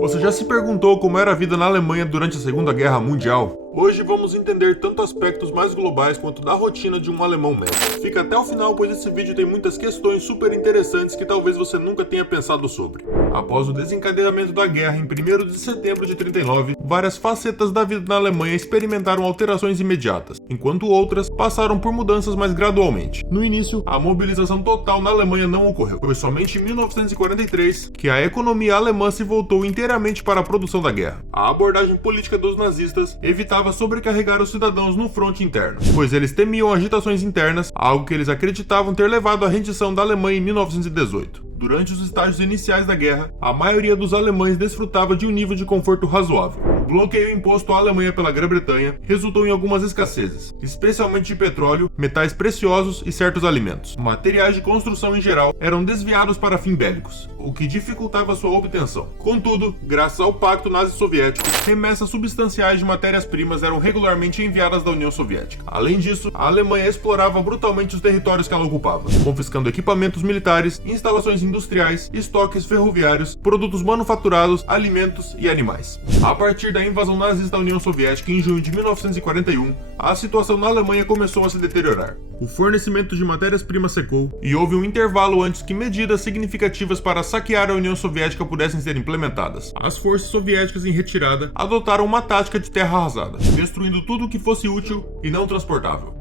Você já se perguntou como era a vida na Alemanha durante a Segunda Guerra Mundial? Hoje vamos entender tanto aspectos mais globais quanto da rotina de um alemão médio. Fica até o final, pois esse vídeo tem muitas questões super interessantes que talvez você nunca tenha pensado sobre. Após o desencadeamento da guerra em 1º de setembro de 39, várias facetas da vida na Alemanha experimentaram alterações imediatas, enquanto outras passaram por mudanças mais gradualmente. No início, a mobilização total na Alemanha não ocorreu. Foi somente em 1943 que a economia alemã se voltou inteiramente para a produção da guerra. A abordagem política dos nazistas evitava sobrecarregar os cidadãos no fronte interno, pois eles temiam agitações internas, algo que eles acreditavam ter levado à rendição da Alemanha em 1918. Durante os estágios iniciais da guerra, a maioria dos alemães desfrutava de um nível de conforto razoável. O bloqueio imposto à Alemanha pela Grã-Bretanha resultou em algumas escassezes, especialmente de petróleo, metais preciosos e certos alimentos. Materiais de construção em geral eram desviados para fins bélicos, o que dificultava sua obtenção. Contudo, graças ao Pacto Nazi-Soviético, remessas substanciais de matérias-primas eram regularmente enviadas da União Soviética. Além disso, a Alemanha explorava brutalmente os territórios que ela ocupava, confiscando equipamentos militares, instalações industriais, estoques ferroviários, produtos manufaturados, alimentos e animais. A partir da invasão nazista da União Soviética em junho de 1941, a situação na Alemanha começou a se deteriorar. O fornecimento de matérias-primas secou e houve um intervalo antes que medidas significativas para saquear a União Soviética pudessem ser implementadas. As forças soviéticas em retirada adotaram uma tática de terra arrasada, destruindo tudo o que fosse útil e não transportável.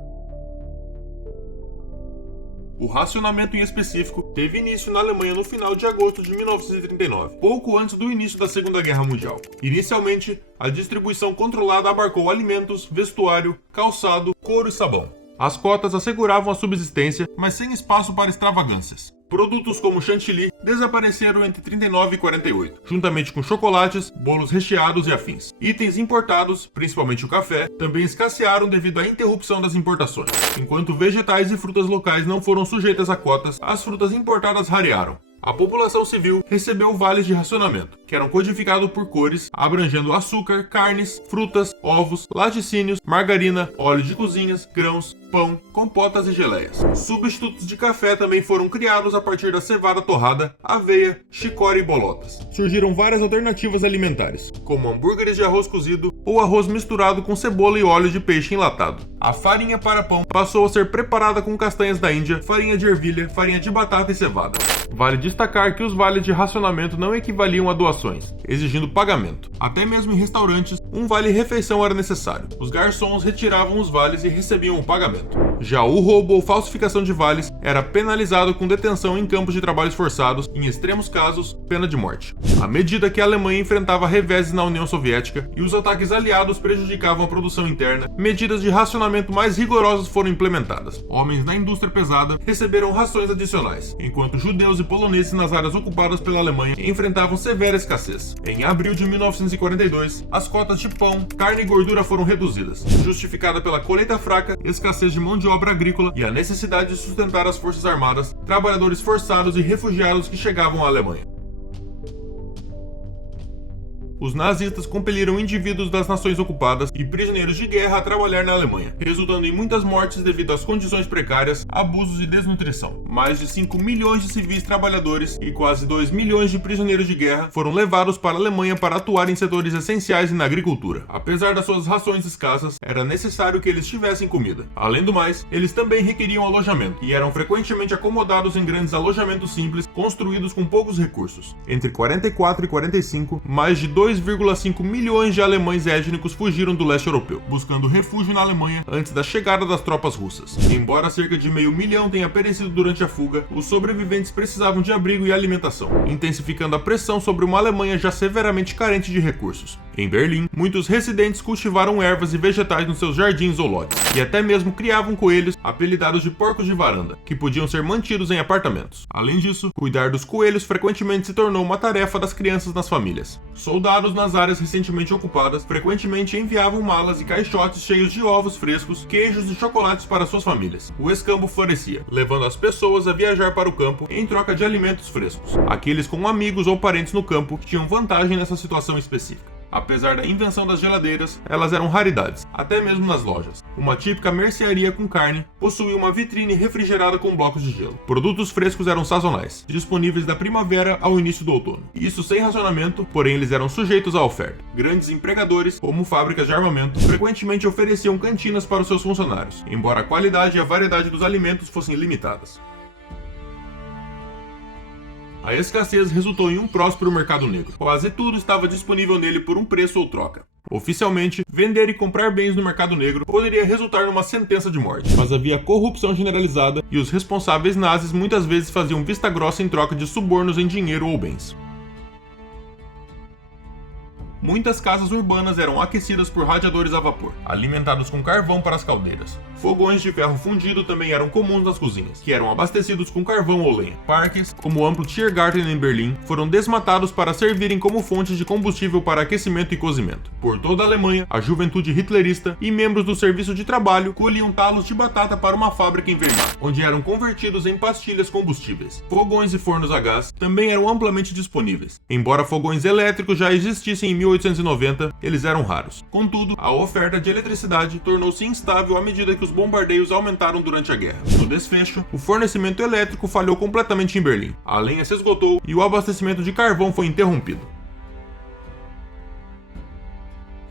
O racionamento em específico teve início na Alemanha no final de agosto de 1939, pouco antes do início da Segunda Guerra Mundial. Inicialmente, a distribuição controlada abarcou alimentos, vestuário, calçado, couro e sabão. As cotas asseguravam a subsistência, mas sem espaço para extravagâncias. Produtos como chantilly desapareceram entre 39 e 48, juntamente com chocolates, bolos recheados e afins. Itens importados, principalmente o café, também escassearam devido à interrupção das importações. Enquanto vegetais e frutas locais não foram sujeitas a cotas, as frutas importadas rarearam. A população civil recebeu vales de racionamento, que eram codificados por cores, abrangendo açúcar, carnes, frutas, ovos, laticínios, margarina, óleo de cozinhas, grãos, pão, compotas e geleias. Substitutos de café também foram criados a partir da cevada torrada, aveia, chicória e bolotas. Surgiram várias alternativas alimentares, como hambúrgueres de arroz cozido ou arroz misturado com cebola e óleo de peixe enlatado. A farinha para pão passou a ser preparada com castanhas da Índia, farinha de ervilha, farinha de batata e cevada. Vale destacar que os vales de racionamento não equivaliam a doações, exigindo pagamento. Até mesmo em restaurantes, um vale-refeição era necessário. Os garçons retiravam os vales e recebiam o pagamento. Já o roubo ou falsificação de vales era penalizado com detenção em campos de trabalhos forçados, em extremos casos, pena de morte. À medida que a Alemanha enfrentava reveses na União Soviética e os ataques aliados prejudicavam a produção interna, medidas de racionamento mais rigorosas foram implementadas. Homens na indústria pesada receberam rações adicionais, enquanto judeus e poloneses nas áreas ocupadas pela Alemanha enfrentavam severa escassez. Em abril de 1942, as cotas de pão, carne e gordura foram reduzidas, justificada pela colheita fraca, escassez de mão de obra agrícola e a necessidade de sustentar as forças armadas, trabalhadores forçados e refugiados que chegavam à Alemanha. Os nazistas compeliram indivíduos das nações ocupadas e prisioneiros de guerra a trabalhar na Alemanha, resultando em muitas mortes devido às condições precárias, abusos e desnutrição. Mais de 5 milhões de civis trabalhadores e quase 2 milhões de prisioneiros de guerra foram levados para a Alemanha para atuar em setores essenciais e na agricultura. Apesar das suas rações escassas, era necessário que eles tivessem comida. Além do mais, eles também requeriam alojamento e eram frequentemente acomodados em grandes alojamentos simples, construídos com poucos recursos. Entre 44 e 45, mais de 2,5 milhões de alemães étnicos fugiram do leste europeu, buscando refúgio na Alemanha antes da chegada das tropas russas. Embora cerca de meio milhão tenha perecido durante a fuga, os sobreviventes precisavam de abrigo e alimentação, intensificando a pressão sobre uma Alemanha já severamente carente de recursos. Em Berlim, muitos residentes cultivaram ervas e vegetais nos seus jardins ou lotes, e até mesmo criavam coelhos, apelidados de porcos de varanda, que podiam ser mantidos em apartamentos. Além disso, cuidar dos coelhos frequentemente se tornou uma tarefa das crianças nas famílias. Soldados nas áreas recentemente ocupadas frequentemente enviavam malas e caixotes cheios de ovos frescos, queijos e chocolates para suas famílias. O escambo florescia, levando as pessoas a viajar para o campo em troca de alimentos frescos. Aqueles com amigos ou parentes no campo tinham vantagem nessa situação específica. Apesar da invenção das geladeiras, elas eram raridades, até mesmo nas lojas. Uma típica mercearia com carne possuía uma vitrine refrigerada com blocos de gelo. Produtos frescos eram sazonais, disponíveis da primavera ao início do outono. Isso sem racionamento, porém eles eram sujeitos à oferta. Grandes empregadores, como fábricas de armamento, frequentemente ofereciam cantinas para os seus funcionários, embora a qualidade e a variedade dos alimentos fossem limitadas. A escassez resultou em um próspero mercado negro. Quase tudo estava disponível nele por um preço ou troca. Oficialmente, vender e comprar bens no mercado negro poderia resultar numa sentença de morte, mas havia corrupção generalizada e os responsáveis nazis muitas vezes faziam vista grossa em troca de subornos em dinheiro ou bens. Muitas casas urbanas eram aquecidas por radiadores a vapor, alimentados com carvão para as caldeiras. Fogões de ferro fundido também eram comuns nas cozinhas, que eram abastecidos com carvão ou lenha. Parques, como o amplo Tiergarten em Berlim, foram desmatados para servirem como fontes de combustível para aquecimento e cozimento. Por toda a Alemanha, a juventude hitlerista e membros do serviço de trabalho colhiam talos de batata para uma fábrica em Weimar, onde eram convertidos em pastilhas combustíveis. Fogões e fornos a gás também eram amplamente disponíveis. Embora fogões elétricos já existissem em 1890, eles eram raros. Contudo, a oferta de eletricidade tornou-se instável à medida que os bombardeios aumentaram durante a guerra. No desfecho, o fornecimento elétrico falhou completamente em Berlim. A lenha se esgotou e o abastecimento de carvão foi interrompido.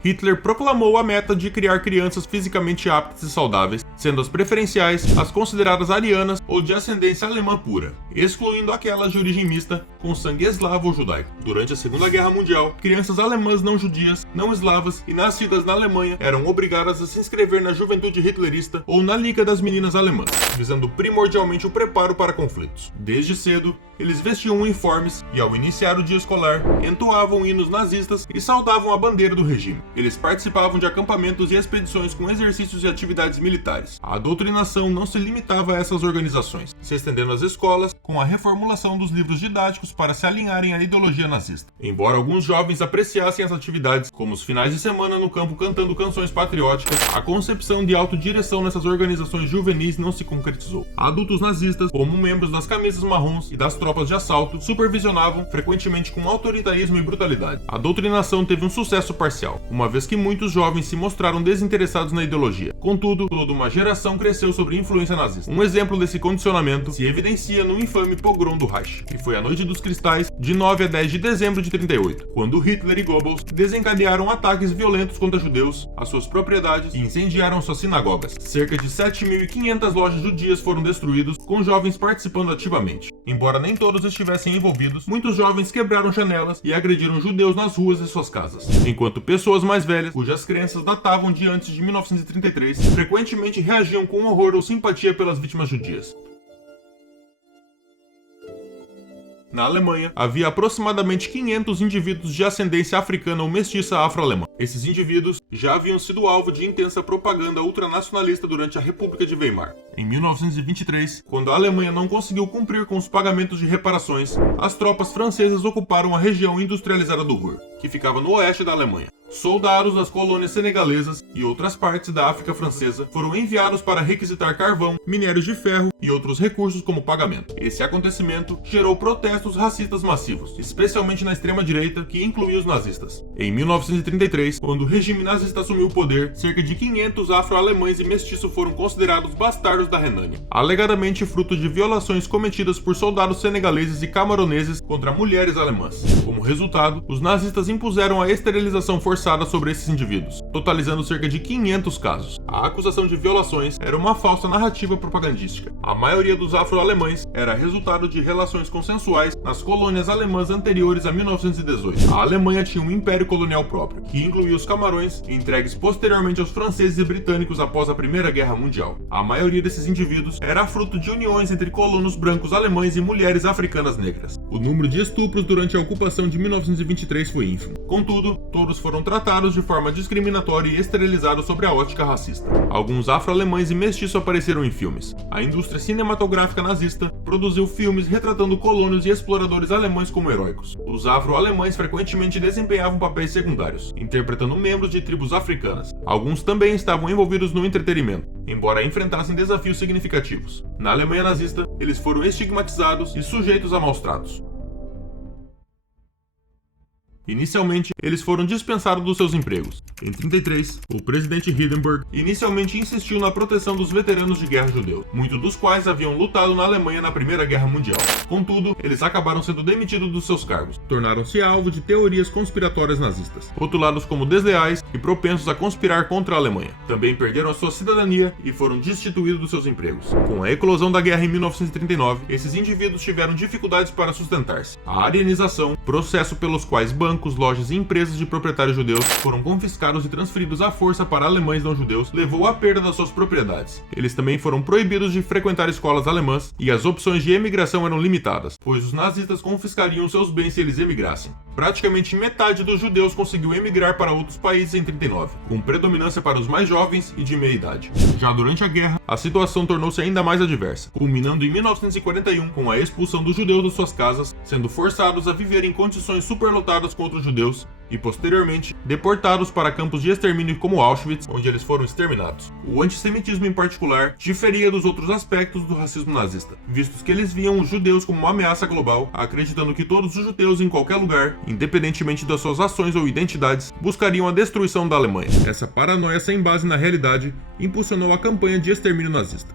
Hitler proclamou a meta de criar crianças fisicamente aptas e saudáveis, sendo as preferenciais as consideradas arianas ou de ascendência alemã pura, excluindo aquelas de origem mista com sangue eslavo ou judaico. Durante a Segunda Guerra Mundial, crianças alemãs não judias, não eslavas e nascidas na Alemanha eram obrigadas a se inscrever na juventude hitlerista ou na Liga das Meninas Alemãs, visando primordialmente o preparo para conflitos. Desde cedo, eles vestiam uniformes e, ao iniciar o dia escolar, entoavam hinos nazistas e saudavam a bandeira do regime. Eles participavam de acampamentos e expedições com exercícios e atividades militares. A doutrinação não se limitava a essas organizações, se estendendo às escolas com a reformulação dos livros didáticos para se alinharem à ideologia nazista. Embora alguns jovens apreciassem as atividades, como os finais de semana no campo cantando canções patrióticas, a concepção de autodireção nessas organizações juvenis não se concretizou. Adultos nazistas, como membros das camisas marrons e das tropas de assalto, supervisionavam, frequentemente com autoritarismo e brutalidade. A doutrinação teve um sucesso parcial, uma vez que muitos jovens se mostraram desinteressados na ideologia. Contudo, toda uma geração cresceu sob influência nazista. Um exemplo desse condicionamento se evidencia no infame pogrom do Reich, que foi a Noite dos Cristais, de 9 a 10 de dezembro de 38, quando Hitler e Goebbels desencadearam ataques violentos contra judeus, as suas propriedades e incendiaram suas sinagogas. Cerca de 7.500 lojas judias foram destruídas, com jovens participando ativamente. Embora nem todos estivessem envolvidos, muitos jovens quebraram janelas e agrediram judeus nas ruas de suas casas, enquanto pessoas mais velhas, cujas crenças datavam de antes de 1933, frequentemente reagiam com horror ou simpatia pelas vítimas judias. Na Alemanha, havia aproximadamente 500 indivíduos de ascendência africana ou mestiça afro-alemã. Esses indivíduos já haviam sido alvo de intensa propaganda ultranacionalista durante a República de Weimar. Em 1923, quando a Alemanha não conseguiu cumprir com os pagamentos de reparações, as tropas francesas ocuparam a região industrializada do Ruhr, que ficava no oeste da Alemanha. Soldados das colônias senegalesas e outras partes da África francesa foram enviados para requisitar carvão, minérios de ferro e outros recursos como pagamento. Esse acontecimento gerou protestos racistas massivos, especialmente na extrema-direita, que incluía os nazistas. Em 1933, quando o regime nazista assumiu o poder, cerca de 500 afro-alemães e mestiços foram considerados bastardos da Renânia, alegadamente fruto de violações cometidas por soldados senegaleses e camaroneses contra mulheres alemãs. Como resultado, os nazistas impuseram a esterilização forçada sobre esses indivíduos, totalizando cerca de 500 casos. A acusação de violações era uma falsa narrativa propagandística. A maioria dos afro-alemães era resultado de relações consensuais nas colônias alemãs anteriores a 1918. A Alemanha tinha um império colonial próprio, que incluía os Camarões, entregues posteriormente aos franceses e britânicos após a Primeira Guerra Mundial. A maioria desses indivíduos era fruto de uniões entre colonos brancos alemães e mulheres africanas negras. O número de estupros durante a ocupação de 1923 foi ínfimo. Contudo, todos foram tratados de forma discriminatória e esterilizados sobre a ótica racista. Alguns afro-alemães e mestiços apareceram em filmes. A indústria cinematográfica nazista produziu filmes retratando colonos e exploradores alemães como heróicos. Os afro-alemães frequentemente desempenhavam papéis secundários, interpretando membros de tribos africanas. Alguns também estavam envolvidos no entretenimento, embora enfrentassem desafios significativos. Na Alemanha nazista, eles foram estigmatizados e sujeitos a maus tratos. Inicialmente, eles foram dispensados dos seus empregos. Em 33, o presidente Hindenburg inicialmente insistiu na proteção dos veteranos de guerra judeus, muitos dos quais haviam lutado na Alemanha na Primeira Guerra Mundial. Contudo, eles acabaram sendo demitidos dos seus cargos, tornaram-se alvo de teorias conspiratórias nazistas, rotulados como desleais e propensos a conspirar contra a Alemanha. Também perderam a sua cidadania e foram destituídos dos seus empregos. Com a eclosão da guerra em 1939, esses indivíduos tiveram dificuldades para sustentar-se. A arianização, processo pelos quais bancos, lojas e empresas de proprietários judeus foram confiscados e transferidos à força para alemães não judeus, levou à perda das suas propriedades. Eles também foram proibidos de frequentar escolas alemãs e as opções de emigração eram limitadas, pois os nazistas confiscariam seus bens se eles emigrassem. Praticamente metade dos judeus conseguiu emigrar para outros países em 39, com predominância para os mais jovens e de meia idade. Já durante a guerra, a situação tornou-se ainda mais adversa, culminando em 1941 com a expulsão dos judeus de suas casas, sendo forçados a viver em condições superlotadas contra os judeus e, posteriormente, deportados para campos de extermínio como Auschwitz, onde eles foram exterminados. O antissemitismo, em particular, diferia dos outros aspectos do racismo nazista, vistos que eles viam os judeus como uma ameaça global, acreditando que todos os judeus em qualquer lugar, independentemente das suas ações ou identidades, buscariam a destruição da Alemanha. Essa paranoia sem base na realidade impulsionou a campanha de extermínio nazista.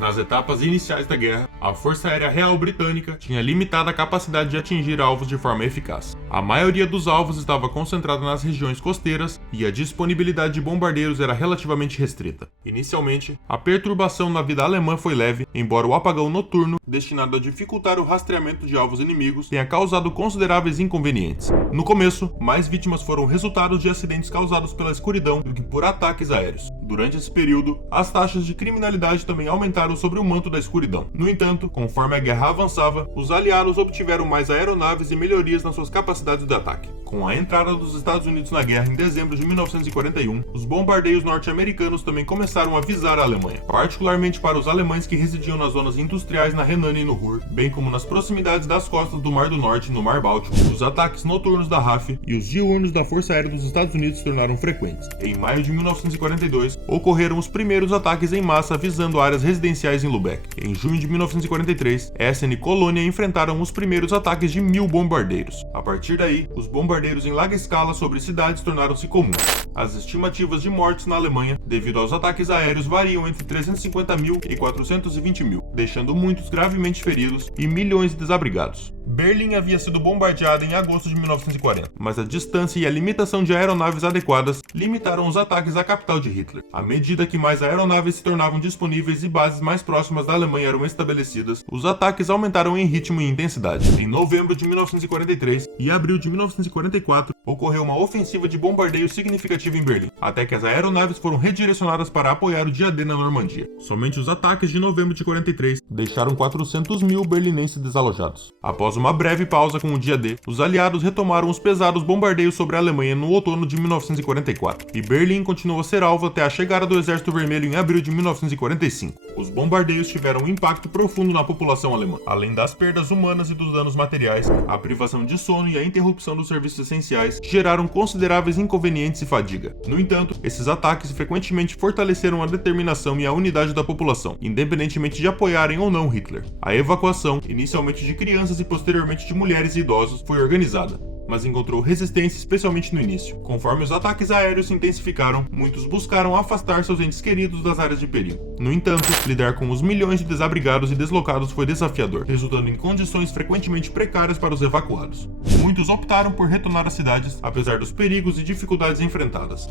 Nas etapas iniciais da guerra, a Força Aérea Real Britânica tinha limitada capacidade de atingir alvos de forma eficaz. A maioria dos alvos estava concentrada nas regiões costeiras e a disponibilidade de bombardeiros era relativamente restrita. Inicialmente, a perturbação na vida alemã foi leve, embora o apagão noturno, destinado a dificultar o rastreamento de alvos inimigos, tenha causado consideráveis inconvenientes. No começo, mais vítimas foram resultado de acidentes causados pela escuridão do que por ataques aéreos. Durante esse período, as taxas de criminalidade também aumentaram sobre o manto da escuridão. No entanto, conforme a guerra avançava, os aliados obtiveram mais aeronaves e melhorias nas suas capacidades de ataque. Com a entrada dos Estados Unidos na guerra em dezembro de 1941, os bombardeios norte-americanos também começaram a visar a Alemanha, particularmente para os alemães que residiam nas zonas industriais na Renânia e no Ruhr, bem como nas proximidades das costas do Mar do Norte e no Mar Báltico. Os ataques noturnos da RAF e os diurnos da Força Aérea dos Estados Unidos se tornaram frequentes. Em maio de 1942, ocorreram os primeiros ataques em massa visando áreas residenciais em Lubeck. Em junho de 1943, Essen e Colônia enfrentaram os primeiros ataques de 1000 bombardeiros. A partir daí, os bombardeiros em larga escala sobre cidades tornaram-se comuns. As estimativas de mortes na Alemanha, devido aos ataques aéreos, variam entre 350.000 e 420.000, deixando muitos gravemente feridos e milhões de desabrigados. Berlim havia sido bombardeada em agosto de 1940, mas a distância e a limitação de aeronaves adequadas limitaram os ataques à capital de Hitler. À medida que mais aeronaves se tornavam disponíveis e bases mais próximas da Alemanha eram estabelecidas, os ataques aumentaram em ritmo e intensidade. Em novembro de 1943 e abril de 1944, ocorreu uma ofensiva de bombardeio significativa em Berlim, até que as aeronaves foram redirecionadas para apoiar o dia D na Normandia. Somente os ataques de novembro de 43 deixaram 400.000 berlinenses desalojados. Após uma breve pausa com o dia D, os aliados retomaram os pesados bombardeios sobre a Alemanha no outono de 1944, e Berlim continuou a ser alvo até a chegada do Exército Vermelho em abril de 1945. Os bombardeios tiveram um impacto profundo na população alemã. Além das perdas humanas e dos danos materiais, a privação de sono e a interrupção dos serviços essenciais geraram consideráveis inconvenientes e fadiga. No entanto, esses ataques frequentemente fortaleceram a determinação e a unidade da população, independentemente de apoiarem ou não Hitler. A evacuação, inicialmente de crianças e posteriormente de mulheres e idosos, foi organizada, mas encontrou resistência especialmente no início. Conforme os ataques aéreos se intensificaram, muitos buscaram afastar seus entes queridos das áreas de perigo. No entanto, lidar com os milhões de desabrigados e deslocados foi desafiador, resultando em condições frequentemente precárias para os evacuados. Muitos optaram por retornar às cidades, apesar dos perigos e dificuldades enfrentadas.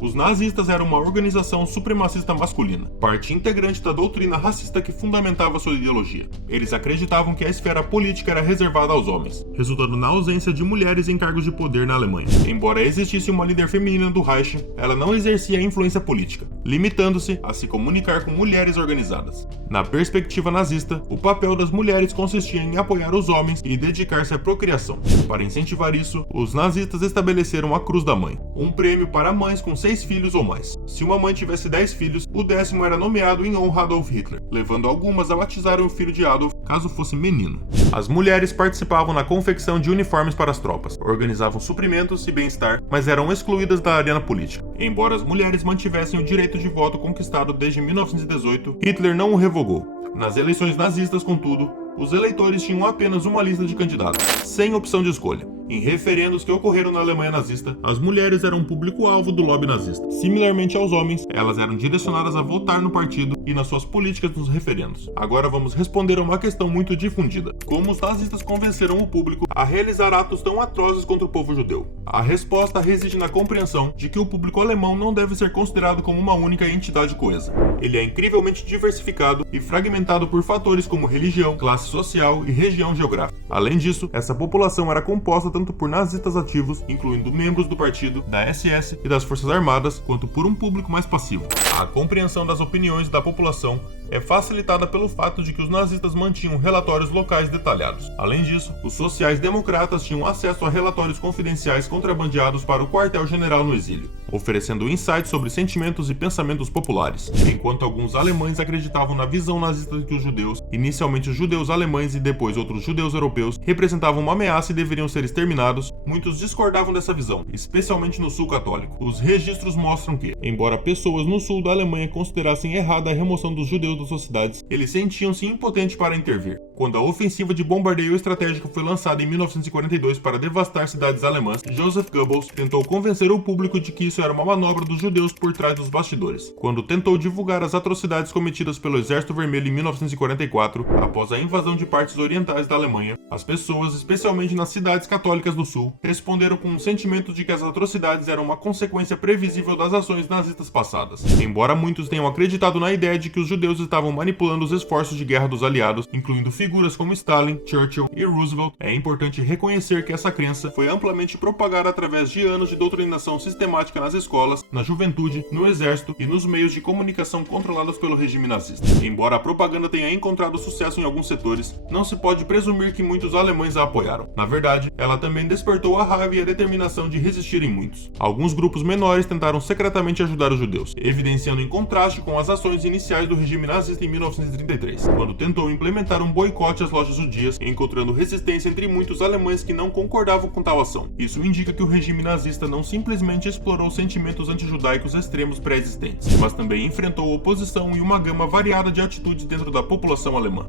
Os nazistas eram uma organização supremacista masculina, parte integrante da doutrina racista que fundamentava sua ideologia. Eles acreditavam que a esfera política era reservada aos homens, resultando na ausência de mulheres em cargos de poder na Alemanha. Embora existisse uma líder feminina do Reich, ela não exercia influência política, limitando-se a se comunicar com mulheres organizadas. Na perspectiva nazista, o papel das mulheres consistia em apoiar os homens e dedicar-se à procriação. Para incentivar isso, os nazistas estabeleceram a Cruz da Mãe, um prêmio para mães com 6 filhos ou mais. Se uma mãe tivesse 10 filhos, o 10º era nomeado em honra a Adolf Hitler, levando algumas a batizarem o filho de Adolf caso fosse menino. As mulheres participavam na confecção de uniformes para as tropas, organizavam suprimentos e bem-estar, mas eram excluídas da arena política. Embora as mulheres mantivessem o direito de voto conquistado desde 1918, Hitler não o revogou. Nas eleições nazistas, contudo, os eleitores tinham apenas uma lista de candidatos, sem opção de escolha. Em referendos que ocorreram na Alemanha nazista, as mulheres eram um público-alvo do lobby nazista. Similarmente aos homens, elas eram direcionadas a votar no partido e nas suas políticas nos referendos. Agora vamos responder a uma questão muito difundida. Como os nazistas convenceram o público a realizar atos tão atrozes contra o povo judeu? A resposta reside na compreensão de que o público alemão não deve ser considerado como uma única entidade coesa. Ele é incrivelmente diversificado e fragmentado por fatores como religião, classe social e região geográfica. Além disso, essa população era composta tanto por nazistas ativos, incluindo membros do partido, da SS e das Forças Armadas, quanto por um público mais passivo. A compreensão das opiniões da população é facilitada pelo fato de que os nazistas mantinham relatórios locais detalhados. Além disso, os sociais-democratas tinham acesso a relatórios confidenciais contrabandeados para o quartel-general no exílio, oferecendo insights sobre sentimentos e pensamentos populares. Enquanto alguns alemães acreditavam na visão nazista de que os judeus, inicialmente os judeus alemães e depois outros judeus europeus, representavam uma ameaça e deveriam ser exterminados, muitos discordavam dessa visão, especialmente no sul católico. Os registros mostram que, embora pessoas no sul da Alemanha considerassem errada a remoção dos judeus das suas cidades, eles sentiam-se impotentes para intervir. Quando a ofensiva de bombardeio estratégico foi lançada em 1942 para devastar cidades alemãs, Joseph Goebbels tentou convencer o público de que isso era uma manobra dos judeus por trás dos bastidores. Quando tentou divulgar as atrocidades cometidas pelo Exército Vermelho em 1944, após a invasão de partes orientais da Alemanha, as pessoas, especialmente nas cidades católicas do sul, responderam com um sentimento de que as atrocidades eram uma consequência previsível das ações nazistas passadas. Embora muitos tenham acreditado na ideia de que os judeus estavam manipulando os esforços de guerra dos aliados, incluindo figuras como Stalin, Churchill e Roosevelt, é importante reconhecer que essa crença foi amplamente propagada através de anos de doutrinação sistemática nas escolas, na juventude, no exército e nos meios de comunicação controlados pelo regime nazista. Embora a propaganda tenha encontrado sucesso em alguns setores, não se pode presumir que muitos alemães a apoiaram. Na verdade, ela também despertou a raiva e a determinação de resistir em muitos. Alguns grupos menores tentaram secretamente ajudar os judeus, evidenciando em contraste com as ações iniciais do regime nazista em 1933, quando tentou implementar um boicote às lojas judias, encontrando resistência entre muitos alemães que não concordavam com tal ação. Isso indica que o regime nazista não simplesmente explorou sentimentos antijudaicos extremos pré-existentes, mas também enfrentou oposição e uma gama variada de atitudes dentro da população alemã.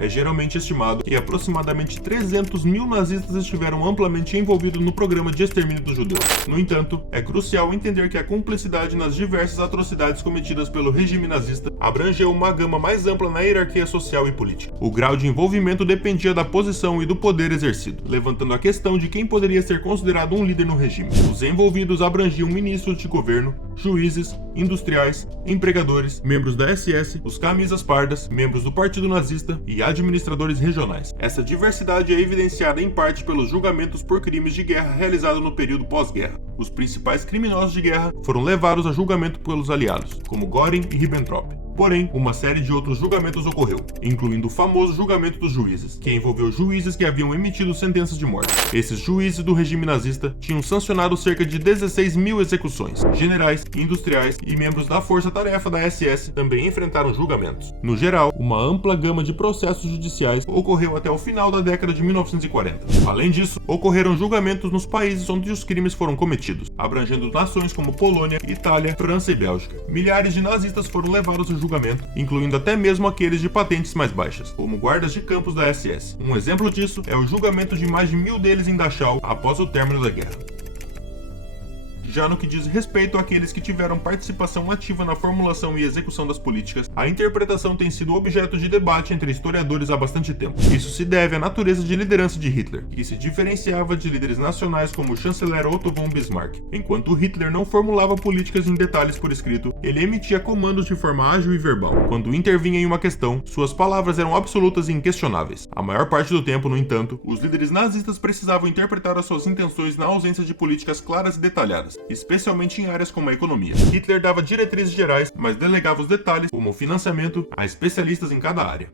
É geralmente estimado que aproximadamente 300 mil nazistas estiveram amplamente envolvidos no programa de extermínio dos judeus. No entanto, é crucial entender que a cumplicidade nas diversas atrocidades cometidas pelo regime nazista abrangeu uma gama mais ampla na hierarquia social e política. O grau de envolvimento dependia da posição e do poder exercido, levantando a questão de quem poderia ser considerado um líder no regime. Os envolvidos abrangiam ministros de governo, juízes, industriais, empregadores, membros da SS, os camisas pardas, membros do Partido Nazista e administradores regionais. Essa diversidade é evidenciada em parte pelos julgamentos por crimes de guerra realizados no período pós-guerra. Os principais criminosos de guerra foram levados a julgamento pelos aliados, como Göring e Ribbentrop. Porém, uma série de outros julgamentos ocorreu, incluindo o famoso julgamento dos juízes, que envolveu juízes que haviam emitido sentenças de morte. Esses juízes do regime nazista tinham sancionado cerca de 16 mil execuções. Generais, industriais e membros da força-tarefa da SS também enfrentaram julgamentos. No geral, uma ampla gama de processos judiciais ocorreu até o final da década de 1940. Além disso, ocorreram julgamentos nos países onde os crimes foram cometidos, abrangendo nações como Polônia, Itália, França e Bélgica. Milhares de nazistas foram levados a julgamento, incluindo até mesmo aqueles de patentes mais baixas, como guardas de campos da SS. Um exemplo disso é o julgamento de mais de 1000 deles em Dachau após o término da guerra. Já no que diz respeito àqueles que tiveram participação ativa na formulação e execução das políticas, a interpretação tem sido objeto de debate entre historiadores há bastante tempo. Isso se deve à natureza de liderança de Hitler, que se diferenciava de líderes nacionais como o chanceler Otto von Bismarck. Enquanto Hitler não formulava políticas em detalhes por escrito, ele emitia comandos de forma ágil e verbal. Quando intervinha em uma questão, suas palavras eram absolutas e inquestionáveis. A maior parte do tempo, no entanto, os líderes nazistas precisavam interpretar as suas intenções na ausência de políticas claras e detalhadas, especialmente em áreas como a economia. Hitler dava diretrizes gerais, mas delegava os detalhes, como o financiamento, a especialistas em cada área.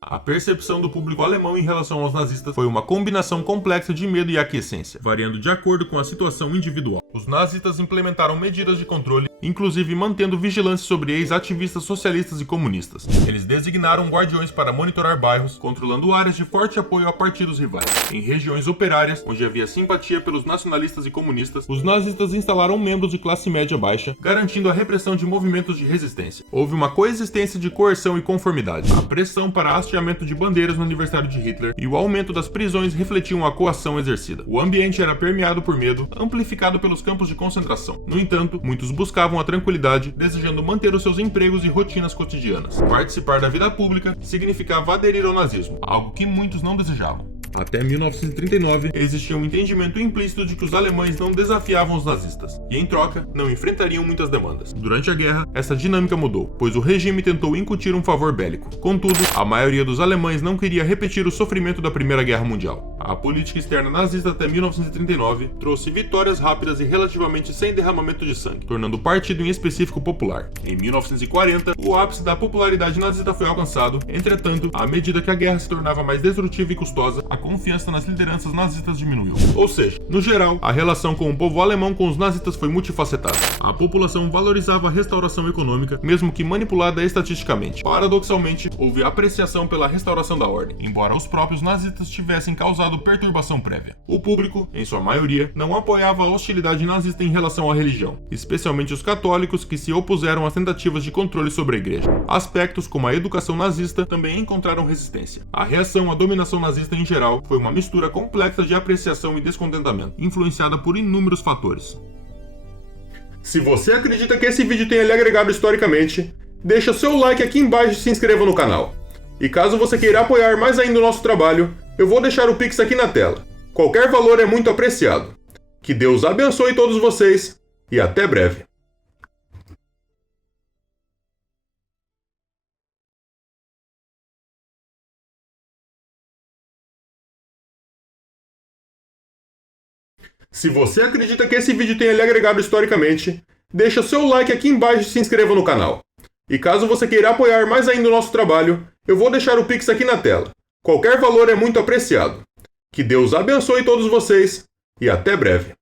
A percepção do público alemão em relação aos nazistas foi uma combinação complexa de medo e aquiescência, variando de acordo com a situação individual. Os nazistas implementaram medidas de controle, inclusive mantendo vigilância sobre ex-ativistas socialistas e comunistas. Eles designaram guardiões para monitorar bairros, controlando áreas de forte apoio a partidos rivais. Em regiões operárias, onde havia simpatia pelos nacionalistas e comunistas, os nazistas instalaram membros de classe média baixa, garantindo a repressão de movimentos de resistência. Houve uma coexistência de coerção e conformidade. A pressão para hasteamento de bandeiras no aniversário de Hitler e o aumento das prisões refletiam a coação exercida. O ambiente era permeado por medo, amplificado pelos campos de concentração. No entanto, muitos buscavam a tranquilidade, desejando manter os seus empregos e rotinas cotidianas. Participar da vida pública significava aderir ao nazismo, algo que muitos não desejavam. Até 1939, existia um entendimento implícito de que os alemães não desafiavam os nazistas, e em troca, não enfrentariam muitas demandas. Durante a guerra, essa dinâmica mudou, pois o regime tentou incutir um favor bélico. Contudo, a maioria dos alemães não queria repetir o sofrimento da Primeira Guerra Mundial. A política externa nazista até 1939 trouxe vitórias rápidas e relativamente sem derramamento de sangue, tornando o partido em específico popular. Em 1940, o ápice da popularidade nazista foi alcançado, entretanto, à medida que a guerra se tornava mais destrutiva e custosa, a confiança nas lideranças nazistas diminuiu. Ou seja, no geral, a relação com o povo alemão com os nazistas foi multifacetada. A população valorizava a restauração econômica, mesmo que manipulada estatisticamente. Paradoxalmente, houve apreciação pela restauração da ordem, embora os próprios nazistas tivessem causado perturbação prévia. O público, em sua maioria, não apoiava a hostilidade nazista em relação à religião, especialmente os católicos que se opuseram às tentativas de controle sobre a igreja. Aspectos como a educação nazista também encontraram resistência. A reação à dominação nazista em geral foi uma mistura complexa de apreciação e descontentamento, influenciada por inúmeros fatores. Se você acredita que esse vídeo tenha lhe agregado historicamente, deixa seu like aqui embaixo e se inscreva no canal. E caso você queira apoiar mais ainda o nosso trabalho, eu vou deixar o Pix aqui na tela. Qualquer valor é muito apreciado. Que Deus abençoe todos vocês e até breve. Se você acredita que esse vídeo tenha lhe agregado historicamente, deixa seu like aqui embaixo e se inscreva no canal. E caso você queira apoiar mais ainda o nosso trabalho, eu vou deixar o Pix aqui na tela. Qualquer valor é muito apreciado. Que Deus abençoe todos vocês e até breve.